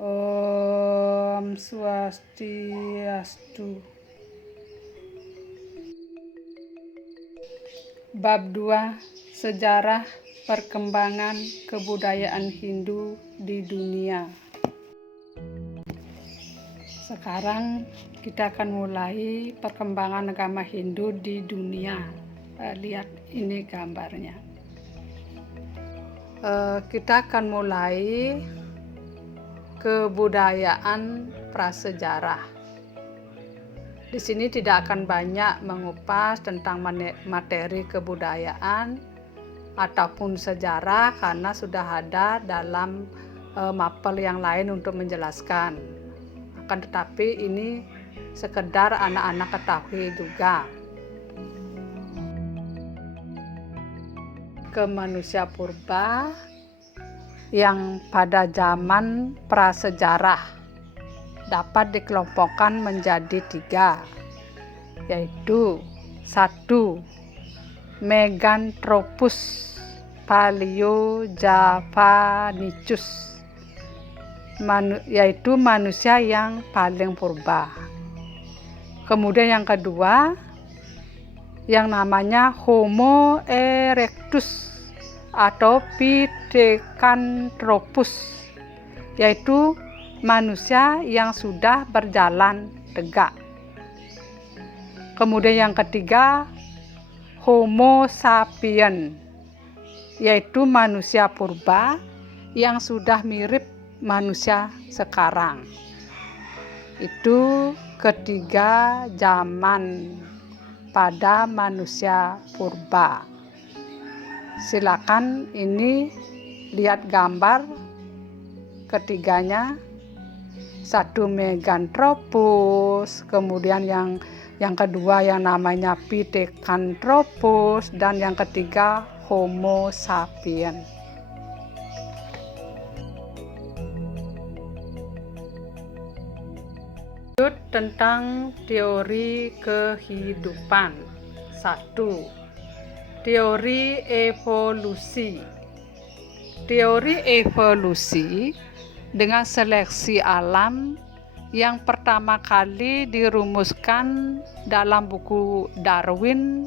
Om Swastiastu. Bab 2. Sejarah perkembangan kebudayaan Hindu di dunia. Sekarang kita akan mulai perkembangan agama Hindu di dunia. Lihat ini gambarnya. Kita akan mulai kebudayaan prasejarah. Di sini tidak akan banyak mengupas tentang materi kebudayaan ataupun sejarah karena sudah ada dalam mapel yang lain untuk menjelaskan. Akan tetapi ini sekedar anak-anak ketahui juga. Ke manusia purba yang pada zaman prasejarah dapat dikelompokkan menjadi 3, yaitu 1. Meganthropus paleojavanicus, yaitu manusia yang paling purba. Kemudian yang kedua, yang namanya Homo erectus atau Pithecanthropus, yaitu manusia yang sudah berjalan tegak. Kemudian yang ketiga, Homo sapiens, yaitu manusia purba yang sudah mirip manusia sekarang. Itu ketiga zaman pada manusia purba. Silakan ini lihat gambar ketiganya. 1 Meganthropus, kemudian yang kedua yang namanya Pithecanthropus, dan yang ketiga Homo sapiens. Tentang teori kehidupan. 1. Teori evolusi. Teori evolusi dengan seleksi alam yang pertama kali dirumuskan dalam buku Darwin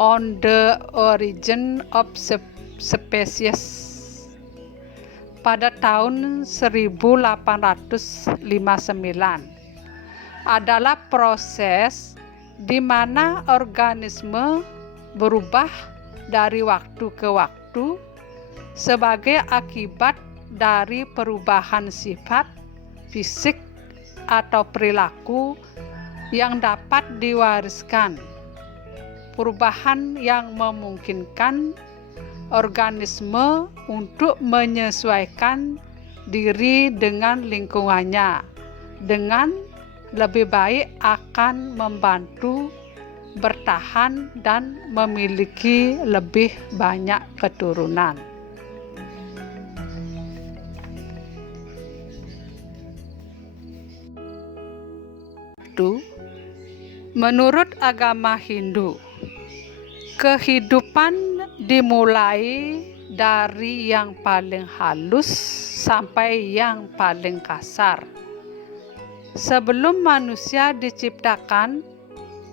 On the Origin of Species pada tahun 1859 adalah proses di mana organisme berubah dari waktu ke waktu sebagai akibat dari perubahan sifat, fisik, atau perilaku yang dapat diwariskan. Perubahan yang memungkinkan organisme untuk menyesuaikan diri dengan lingkungannya dengan lebih baik akan membantu bertahan dan memiliki lebih banyak keturunan. Menurut agama Hindu, kehidupan dimulai dari yang paling halus sampai yang paling kasar. Sebelum manusia diciptakan,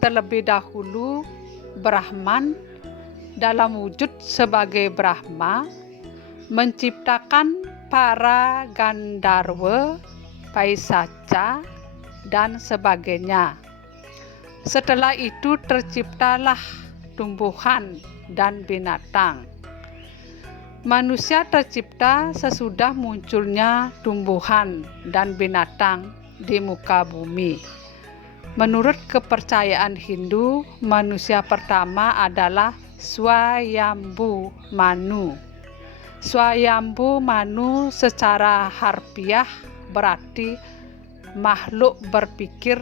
terlebih dahulu Brahman dalam wujud sebagai Brahma menciptakan para Gandharwa, Paisaca, dan sebagainya. Setelah itu terciptalah tumbuhan dan binatang. Manusia tercipta sesudah munculnya tumbuhan dan binatang di muka bumi. Menurut kepercayaan Hindu, manusia pertama adalah Swayambhu Manu. Swayambhu Manu secara harfiah berarti makhluk berpikir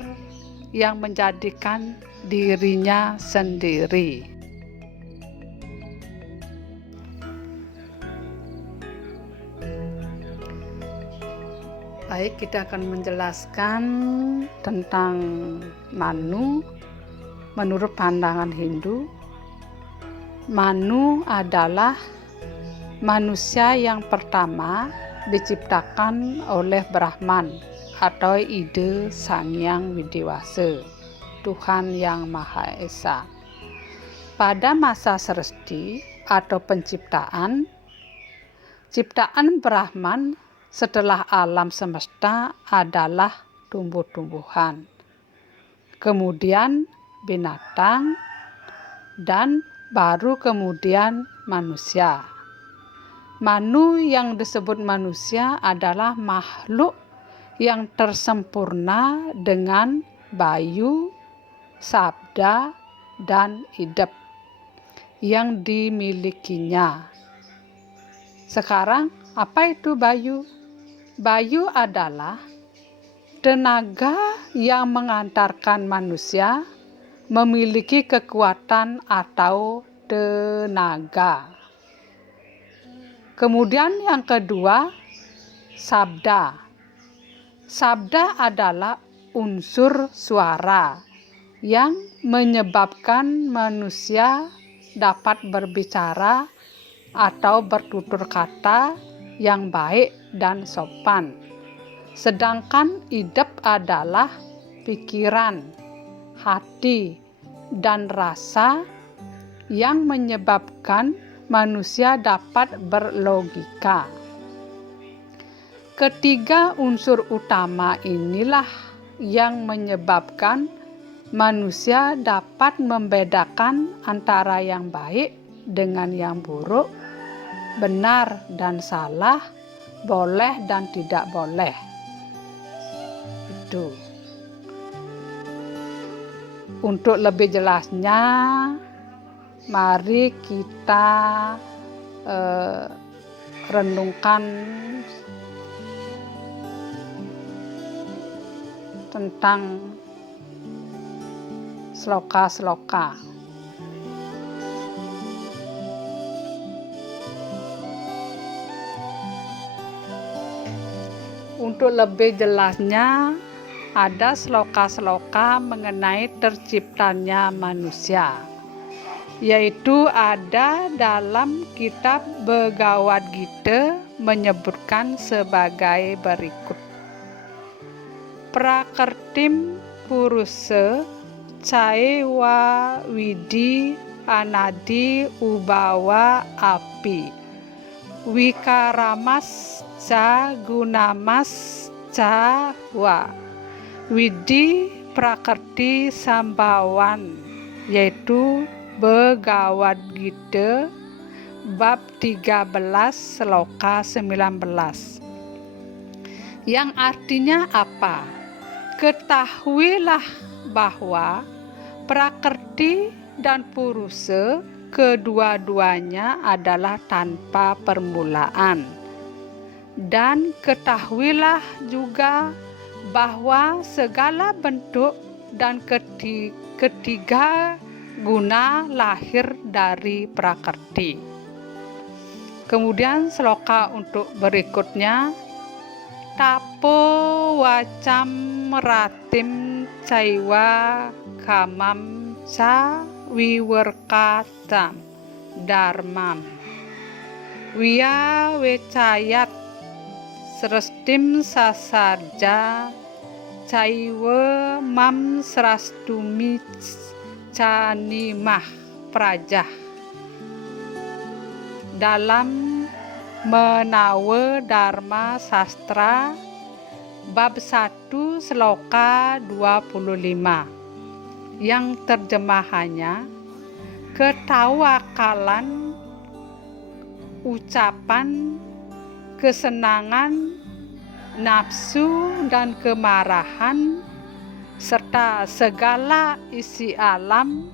yang menjadikan dirinya sendiri. Baik, kita akan menjelaskan tentang Manu menurut pandangan Hindu. Manu adalah manusia yang pertama diciptakan oleh Brahman atau ide Sang Hyang Widiwasa, Tuhan Yang Maha Esa. Pada masa Sresti atau penciptaan, ciptaan Brahman setelah alam semesta adalah tumbuh-tumbuhan, kemudian binatang, dan baru kemudian manusia. Manu yang disebut manusia adalah makhluk yang tersempurna dengan bayu, sabda, dan idep yang dimilikinya. Sekarang, apa itu bayu? Bayu adalah tenaga yang mengantarkan manusia memiliki kekuatan atau tenaga. Kemudian yang kedua, sabda. Sabda adalah unsur suara yang menyebabkan manusia dapat berbicara atau bertutur kata yang baik dan sopan. Sedangkan idep adalah pikiran, hati, dan rasa yang menyebabkan manusia dapat berlogika. Ketiga unsur utama inilah yang menyebabkan manusia dapat membedakan antara yang baik dengan yang buruk, benar dan salah, boleh dan tidak boleh. Itu. Untuk lebih jelasnya, mari kita renungkan tentang sloka-sloka. Untuk lebih jelasnya, ada sloka-sloka mengenai terciptanya manusia, yaitu ada dalam kitab Bhagavad Gita menyebutkan sebagai berikut. Prakertim purusa caewa widi anadi ubawa api wikaramas ca gunamas ca wa widi prakerti sambawan, yaitu Bhagavad Gita bab 13 sloka 19, yang artinya apa? Ketahuilah bahwa prakerti dan purusa kedua-duanya adalah tanpa permulaan, dan ketahuilah juga bahwa segala bentuk dan ketiga guna lahir dari prakerti. Kemudian sloka untuk berikutnya, tapo wacam ratim caiwa kamam ca wiwerkatam dharmam wiya wecayat srestim sasarja caiwa mam srastumi canimah prajah. Dalam Menawa Dharma Sastra bab 1 sloka 25, yang terjemahannya ketawakalan, ucapan, kesenangan, nafsu dan kemarahan serta segala isi alam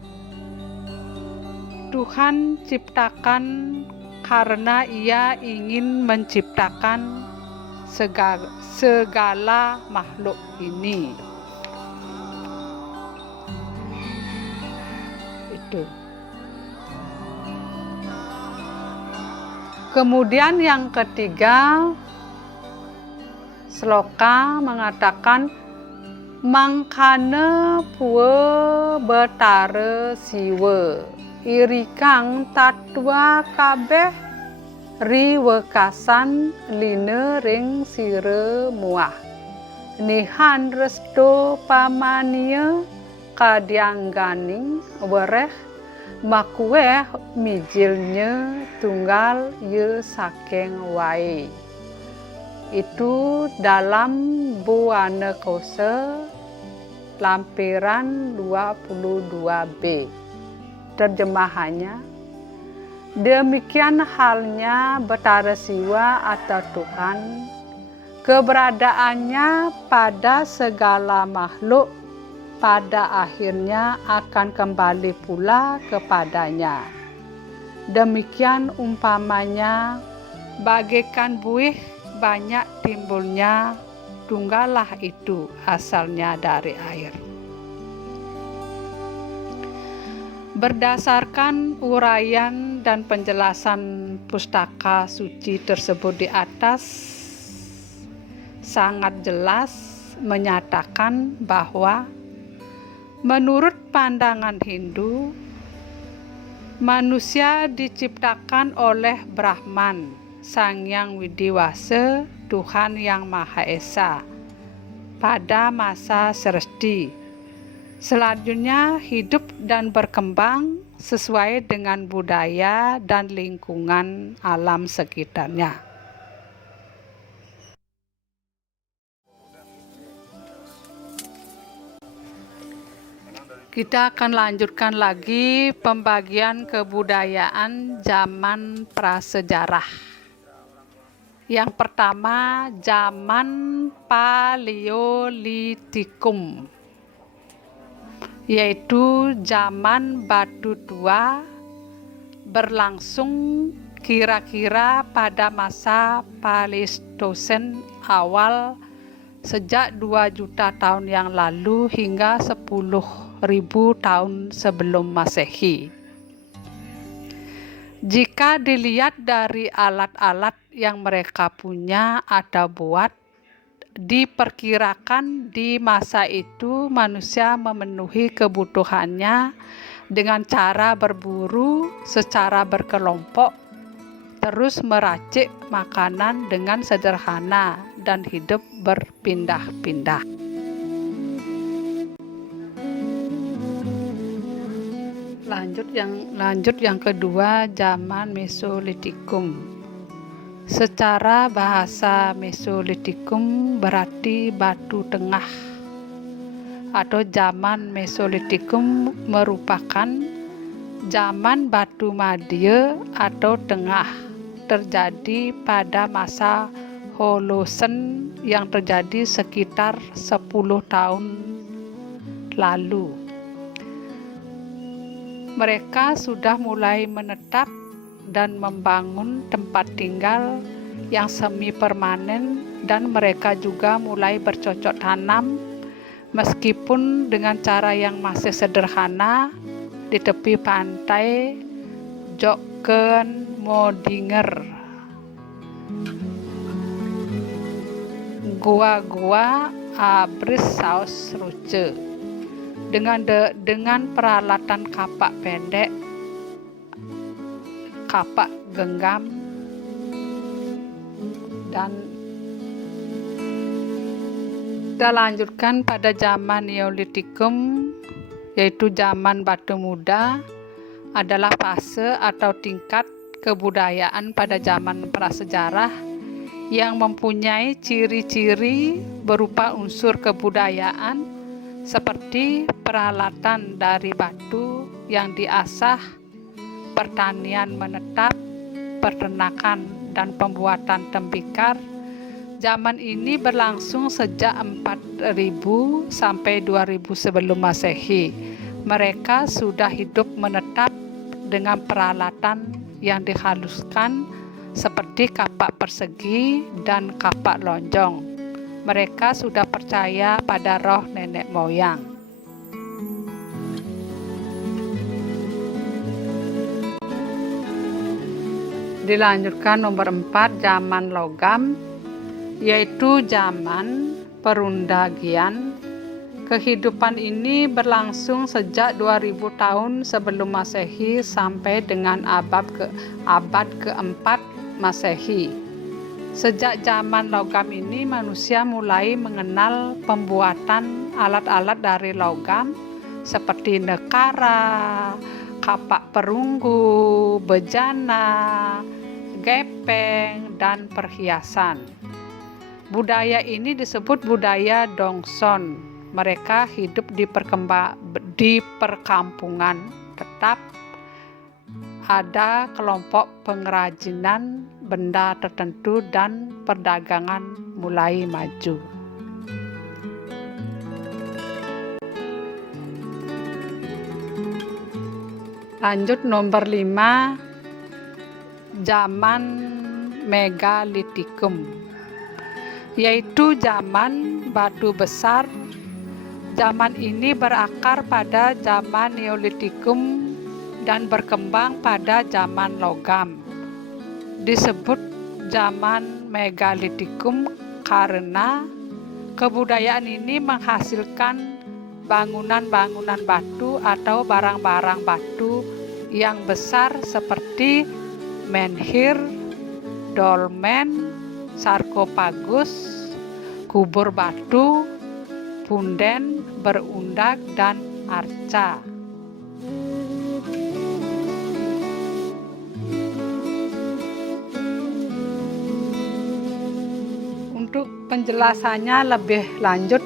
Tuhan ciptakan karena Ia ingin menciptakan segala makhluk ini. Itu. Kemudian yang ketiga, sloka mengatakan mangkana pue betare siwe irikang tatwa kabeh riwekasan line ring sire muah. Nihan resto pamania kadyangganing wereh makueh mijilnya tunggal ye saking wae. Itu dalam Buana Kose lampiran 22b. Terjemahannya, demikian halnya Betara Siwa atau Tuhan, keberadaannya pada segala makhluk pada akhirnya akan kembali pula kepadanya. Demikian umpamanya, bagaikan buih banyak timbulnya, tunggalah itu asalnya dari air. Berdasarkan uraian dan penjelasan pustaka suci tersebut di atas, sangat jelas menyatakan bahwa menurut pandangan Hindu, manusia diciptakan oleh Brahman, Sang Yang Widiwasa, Tuhan Yang Maha Esa, pada masa Sresti. Selanjutnya hidup dan berkembang sesuai dengan budaya dan lingkungan alam sekitarnya. Kita akan lanjutkan lagi pembagian kebudayaan zaman prasejarah. Yang pertama, zaman Paleolitikum, yaitu zaman batu tua, berlangsung kira-kira pada masa Pleistosen awal sejak 2 juta tahun yang lalu hingga 10.000 tahun sebelum Masehi. Jika dilihat dari alat-alat yang mereka punya atau buat, diperkirakan di masa itu manusia memenuhi kebutuhannya dengan cara berburu secara berkelompok, terus meracik makanan dengan sederhana dan hidup berpindah-pindah. Lanjut yang kedua, zaman Mesolitikum. Secara bahasa Mesolitikum berarti batu tengah, atau zaman Mesolitikum merupakan zaman batu madya atau tengah, terjadi pada masa Holosen yang terjadi sekitar 10 tahun lalu. Mereka sudah mulai menetap dan membangun tempat tinggal yang semi permanen, dan mereka juga mulai bercocok tanam meskipun dengan cara yang masih sederhana di tepi pantai Jokkenmodinger. Gua-gua Abrisausruce dengan peralatan kapak pendek, kapak genggam, dan kita lanjutkan pada zaman Neolitikum, yaitu zaman batu muda, adalah fase atau tingkat kebudayaan pada zaman prasejarah yang mempunyai ciri-ciri berupa unsur kebudayaan seperti peralatan dari batu yang diasah, pertanian menetap, peternakan, dan pembuatan tembikar. Zaman ini berlangsung sejak 4000 sampai 2000 sebelum Masehi. Mereka sudah hidup menetap dengan peralatan yang dihaluskan seperti kapak persegi dan kapak lonjong. Mereka sudah percaya pada roh nenek moyang. Dilanjutkan nomor 4, zaman logam, yaitu zaman perundagian. Kehidupan ini berlangsung sejak 2000 tahun sebelum Masehi sampai dengan abad ke-4 Masehi. Sejak zaman logam ini manusia mulai mengenal pembuatan alat-alat dari logam seperti nekara, kapak perunggu, bejana, gepeng, dan perhiasan. Budaya ini disebut budaya Dongson. Mereka hidup di perkampungan, tetap ada kelompok pengrajinan benda tertentu dan perdagangan mulai maju. Lanjut nomor 5, zaman Megalitikum, yaitu zaman batu besar. Zaman ini berakar pada zaman Neolitikum dan berkembang pada zaman logam. Disebut zaman Megalitikum karena kebudayaan ini menghasilkan bangunan-bangunan batu atau barang-barang batu yang besar seperti menhir, dolmen, sarkofagus, kubur batu, punden, berundak, dan arca. Untuk penjelasannya lebih lanjut,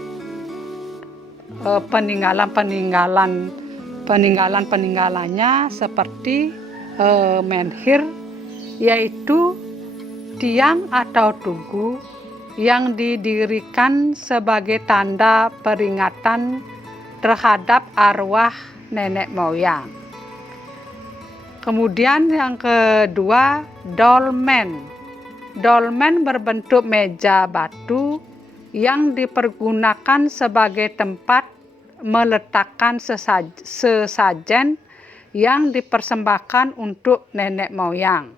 peninggalannya seperti menhir, yaitu tiang atau tugu yang didirikan sebagai tanda peringatan terhadap arwah nenek moyang. Kemudian yang kedua, dolmen. Dolmen berbentuk meja batu yang dipergunakan sebagai tempat meletakkan sesajen yang dipersembahkan untuk nenek moyang.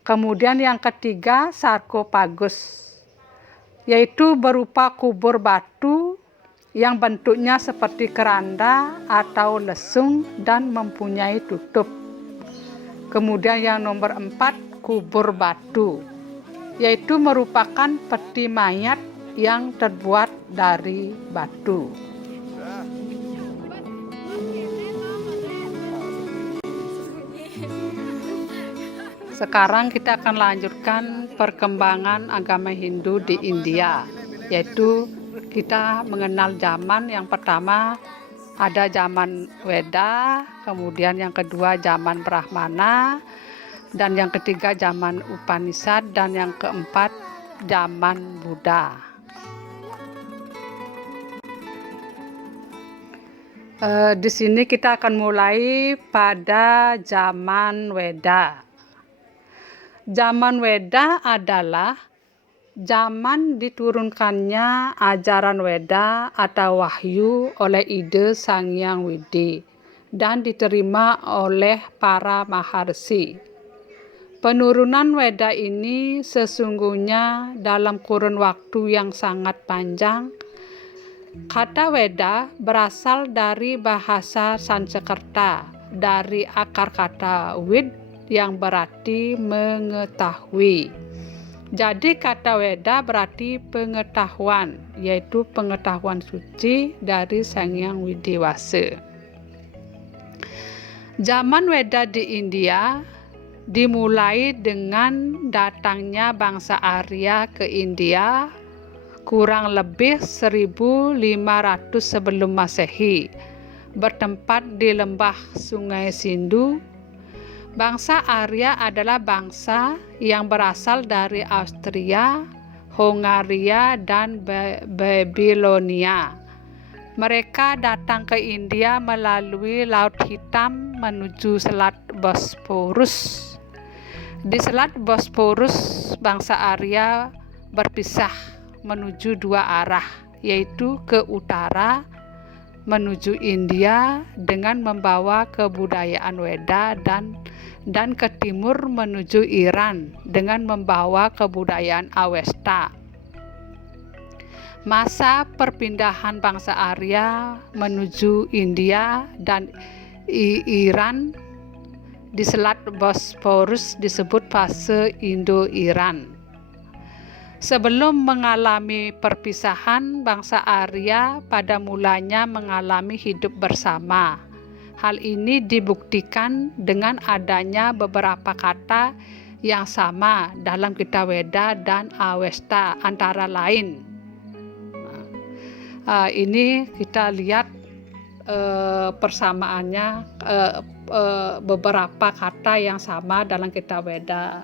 Kemudian yang ketiga, sarkofagus, yaitu berupa kubur batu yang bentuknya seperti keranda atau lesung dan mempunyai tutup. Kemudian yang nomor 4, kubur batu, yaitu merupakan peti mayat yang terbuat dari batu. Sekarang kita akan lanjutkan perkembangan agama Hindu di India, yaitu kita mengenal zaman yang pertama ada zaman Weda, kemudian yang kedua zaman Brahmana, dan yang ketiga zaman Upanishad, dan yang keempat zaman Buddha. Di sini kita akan mulai pada zaman Weda. Zaman Weda adalah zaman diturunkannya ajaran Weda atau Wahyu oleh Ide Sang Hyang Widi dan diterima oleh para maharsi. Penurunan Weda ini sesungguhnya dalam kurun waktu yang sangat panjang. Kata Weda berasal dari bahasa Sanskerta, dari akar kata Ved yang berarti mengetahui. Jadi kata Weda berarti pengetahuan, yaitu pengetahuan suci dari Sang Hyang Widiwasa. Zaman Weda di India dimulai dengan datangnya bangsa Arya ke India kurang lebih 1500 sebelum Masehi, bertempat di lembah Sungai Sindu. Bangsa Arya adalah bangsa yang berasal dari Austria, Hongaria, dan Babilonia. Mereka datang ke India melalui Laut Hitam menuju Selat Bosporus. Di Selat Bosporus, bangsa Arya berpisah menuju dua arah, yaitu ke utara menuju India dengan membawa kebudayaan Weda dan ke timur menuju Iran dengan membawa kebudayaan Avesta. Masa perpindahan bangsa Arya menuju India dan Iran di Selat Bosporus disebut fase Indo-Iran. Sebelum mengalami perpisahan, bangsa Arya pada mulanya mengalami hidup bersama. Hal ini dibuktikan dengan adanya beberapa kata yang sama dalam Kitab Weda dan Avesta antara lain. Ini kita lihat persamaannya, beberapa kata yang sama dalam Kitab Weda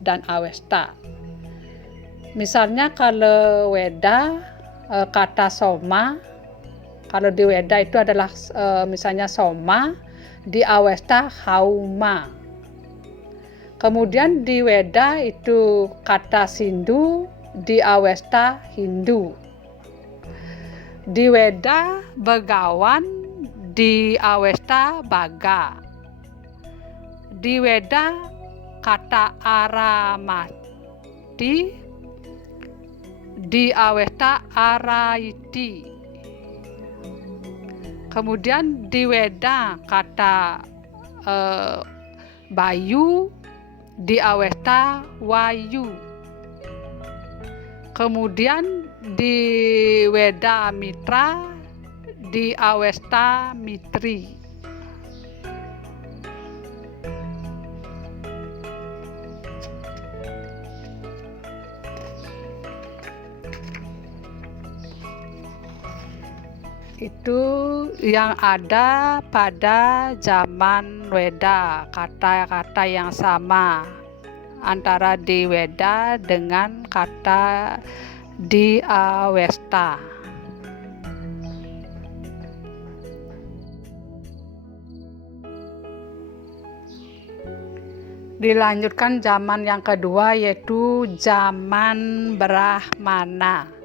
dan Avesta. Misalnya kalau Weda kata soma, kalau di Weda itu adalah misalnya soma, di Avesta hauma. Kemudian di Weda itu kata Sindu, di Avesta Hindu. Di Weda begawan, di Avesta baga. Di Weda kata aramati, di Avesta araiti. Kemudian di Weda kata bayu, di Avesta wayu. Kemudian di Weda mitra, di Avesta mitri. Itu yang ada pada zaman Weda, kata-kata yang sama antara di Weda dengan kata di Avesta. Dilanjutkan zaman yang kedua, yaitu zaman Brahmana.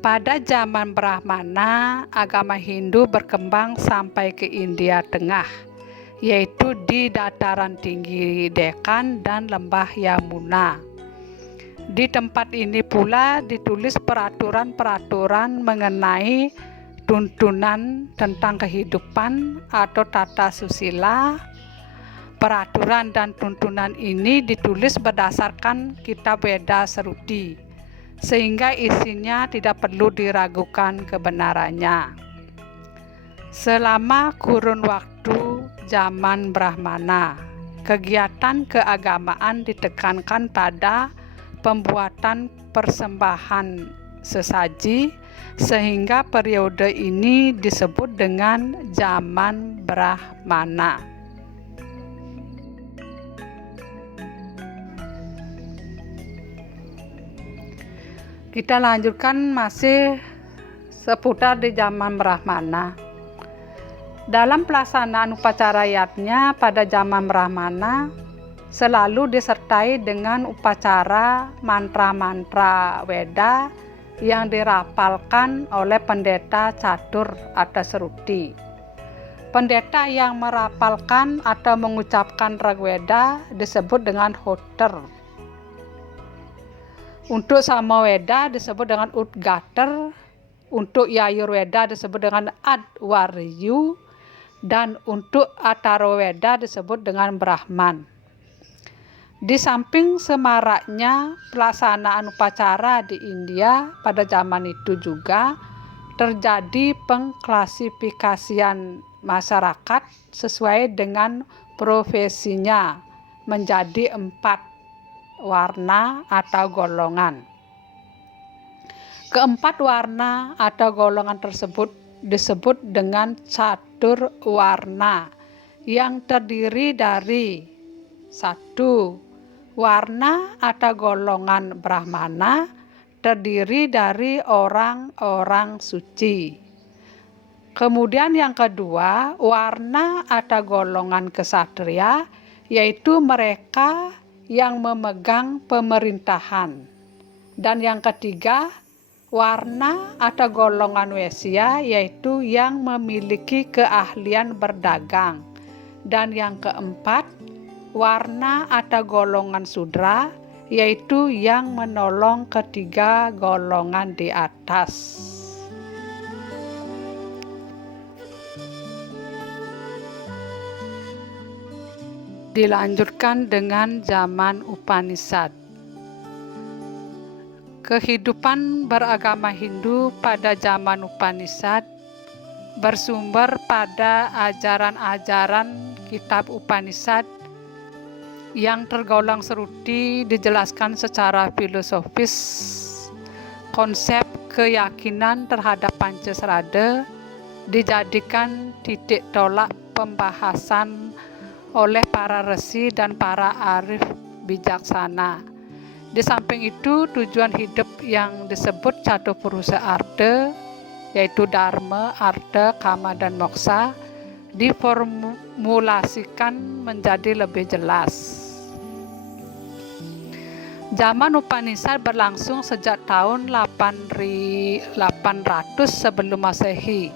Pada zaman Brahmana, agama Hindu berkembang sampai ke India Tengah, yaitu di dataran tinggi Dekan dan lembah Yamuna. Di tempat ini pula ditulis peraturan-peraturan mengenai tuntunan tentang kehidupan atau tata susila. Peraturan dan tuntunan ini ditulis berdasarkan Kitab Weda Seruti, sehingga isinya tidak perlu diragukan kebenarannya. Selama kurun waktu zaman Brahmana, kegiatan keagamaan ditekankan pada pembuatan persembahan sesaji, sehingga periode ini disebut dengan zaman Brahmana. Kita lanjutkan masih seputar di zaman Brahmana. Dalam pelaksanaan upacara yatnya pada zaman Brahmana selalu disertai dengan upacara mantra-mantra Weda yang dirapalkan oleh pendeta catur atau seruti. Pendeta yang merapalkan atau mengucapkan Rigweda disebut dengan Hotter. Untuk Samaweda disebut dengan Udgatar, untuk Yajurveda disebut dengan Adwaryu, dan untuk Atharvaveda disebut dengan Brahman. Di samping semaraknya pelaksanaan upacara di India pada zaman itu juga terjadi pengklasifikasian masyarakat sesuai dengan profesinya menjadi 4 warna atau golongan. Keempat warna atau golongan tersebut disebut dengan catur warna, yang terdiri dari 1. Warna atau golongan Brahmana terdiri dari orang-orang suci. Kemudian yang kedua, warna atau golongan kesatria, yaitu mereka yang memegang pemerintahan. Dan yang ketiga, warna atau golongan Wesya, yaitu yang memiliki keahlian berdagang. Dan yang keempat, warna atau golongan Sudra, yaitu yang menolong ketiga golongan di atas. Dilanjutkan dengan zaman Upanishad. Kehidupan beragama Hindu pada zaman Upanishad bersumber pada ajaran-ajaran kitab Upanishad yang tergolong seruti dijelaskan secara filosofis. Konsep keyakinan terhadap Pancasrada dijadikan titik tolak pembahasan oleh para resi dan para arif bijaksana. Di samping itu, tujuan hidup yang disebut Catupurusa Artha, yaitu Dharma, Artha, Kama, dan Moksa, diformulasikan menjadi lebih jelas. Zaman Upanishad berlangsung sejak tahun 800 sebelum Masehi.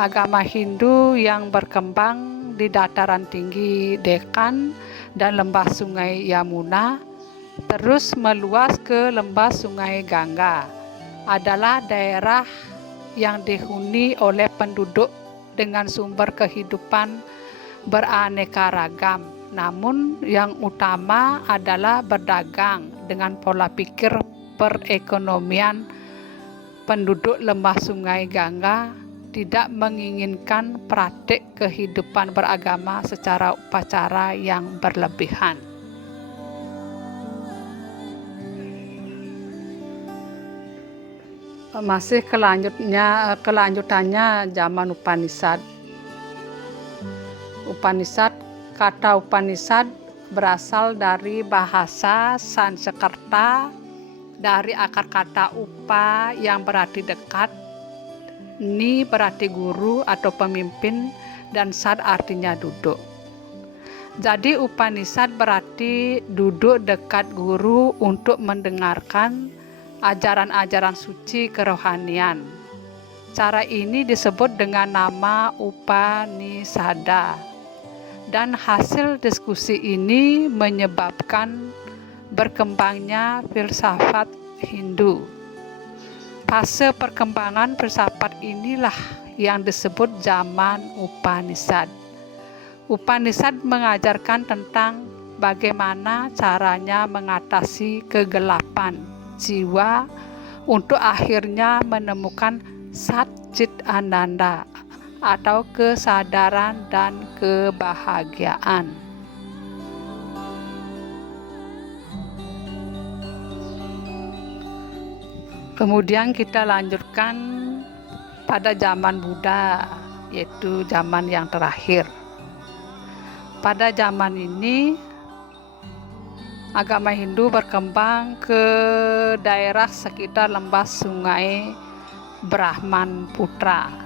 Agama Hindu yang berkembang di dataran tinggi Dekkan dan lembah sungai Yamuna, terus meluas ke lembah sungai Gangga, adalah daerah yang dihuni oleh penduduk dengan sumber kehidupan beraneka ragam. Namun yang utama adalah berdagang dengan pola pikir perekonomian. Penduduk lembah sungai Gangga tidak menginginkan praktik kehidupan beragama secara upacara yang berlebihan. Masih kelanjutannya zaman Upanishad. Kata Upanishad berasal dari bahasa Sanskerta, dari akar kata upa yang berarti dekat, ni berarti guru atau pemimpin, dan sad artinya duduk. Jadi Upanishad berarti duduk dekat guru untuk mendengarkan ajaran-ajaran suci kerohanian. Cara ini disebut dengan nama Upanishada. Dan hasil diskusi ini menyebabkan berkembangnya filsafat Hindu. Fase perkembangan filsafat inilah yang disebut zaman Upanishad. Upanishad mengajarkan tentang bagaimana caranya mengatasi kegelapan jiwa untuk akhirnya menemukan Sat Chit Ananda atau kesadaran dan kebahagiaan. Kemudian kita lanjutkan pada zaman Buddha, yaitu zaman yang terakhir. Pada zaman ini, agama Hindu berkembang ke daerah sekitar lembah sungai Brahmanputra.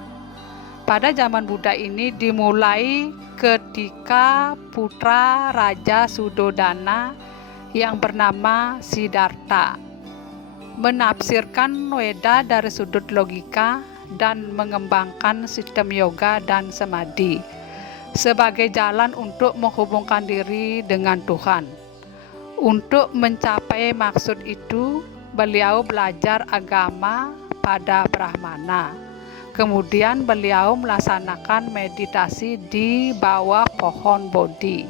Pada zaman Buddha ini dimulai ketika putra Raja Suddhodana yang bernama Siddhartha menafsirkan Weda dari sudut logika dan mengembangkan sistem yoga dan samadhi sebagai jalan untuk menghubungkan diri dengan Tuhan. Untuk mencapai maksud itu, beliau belajar agama pada Brahmana. Kemudian beliau melaksanakan meditasi di bawah pohon Bodhi.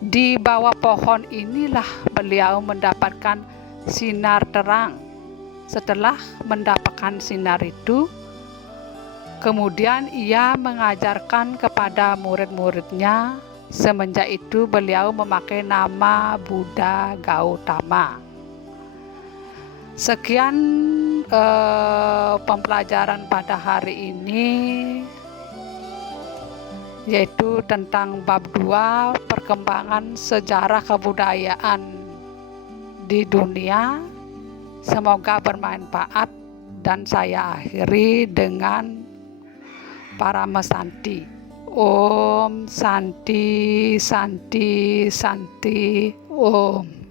Di bawah pohon inilah beliau mendapatkan sinar terang. Setelah mendapatkan sinar itu, kemudian ia mengajarkan kepada murid-muridnya. Semenjak itu beliau memakai nama Buddha Gautama. Sekian pembelajaran pada hari ini, yaitu tentang bab 2 perkembangan sejarah kebudayaan di dunia. Semoga bermanfaat, dan saya akhiri dengan Paramasanti. Om Santi Santi Santi Om.